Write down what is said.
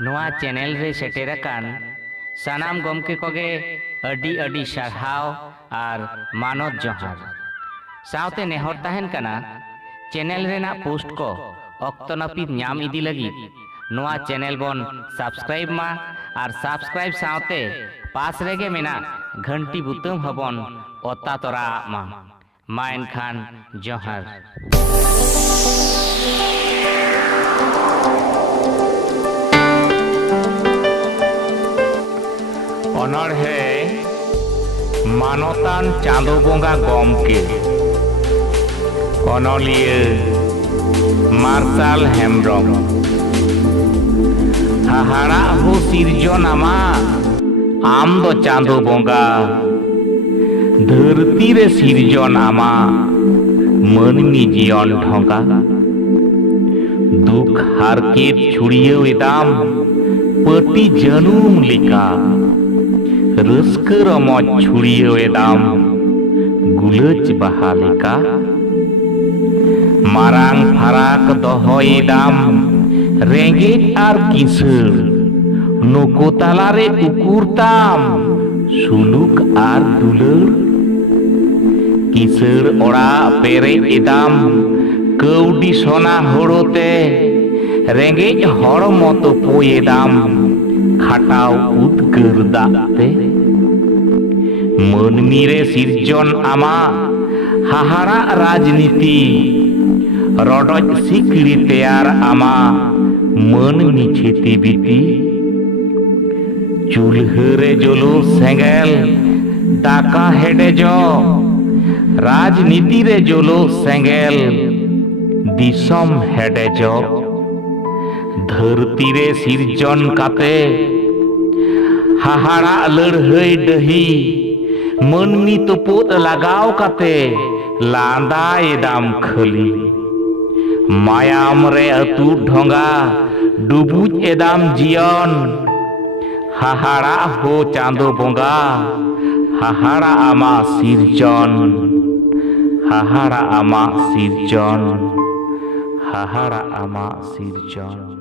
नोआ चैनल रे सेटेरकान सानाम गमके कोगे अडी अडी सारहाव आर मानत जोहार सावते नेहर ताहेन कना चैनल रेना पोस्ट को ऑक्तो नापित न्याम इदी लगी नोआ चैनल बोन सब्सक्राइब मा आर सब्सक्राइब सावते पास रेगे मेना घंटी बुतम हबन ओता तोरा मा एनखान जोहार। अनड़हे मानतान चांदो बोंगा गमके अनलिये मार्शल हेम्ब्रम हाहाड़ा हो सिरजन आमा आम दो चांदो बोंगा धरती रे सिरजन आमा मनमी जीवन ढोंगा दुख हारकेत छुड़िये एदाम पति जनुम लिका रस्क रमज छुड़िये एदाम गुलज बाहा लेका मारांग फाराक दहो एदाम रेंगेज आर किसर नुको तालारे उकुरताम सुलुक आर दुलर किसर ओड़ा पेरे एदाम कौडी सोना होड़ोते रेंगेज हड़ मतो पोएदाम खाटाव उद्गर दाते मनमी रे सिरजन आमा हाहाड़ा राजनीति रडज सिकड़ी तेयार आमा मनमी छेती बीती चूल्हे जलो सेंगेल दाका हेडे जो राजनीति रे जलो सेंगेल दिसम हेडे जो धरती रे सिरजन काते हाहाड़ा लड़हई दही मनमी तोपोत लगाव काते लांदा एदाम खली मायाम रे अतु ढोंगा डुबुज एदाम जियन हाहाड़ा हो चांदो बोंगा हाहाड़ा आमा सिरजन हाहाड़ा आमा सिरजन हाहाड़ा आमा सिरजन।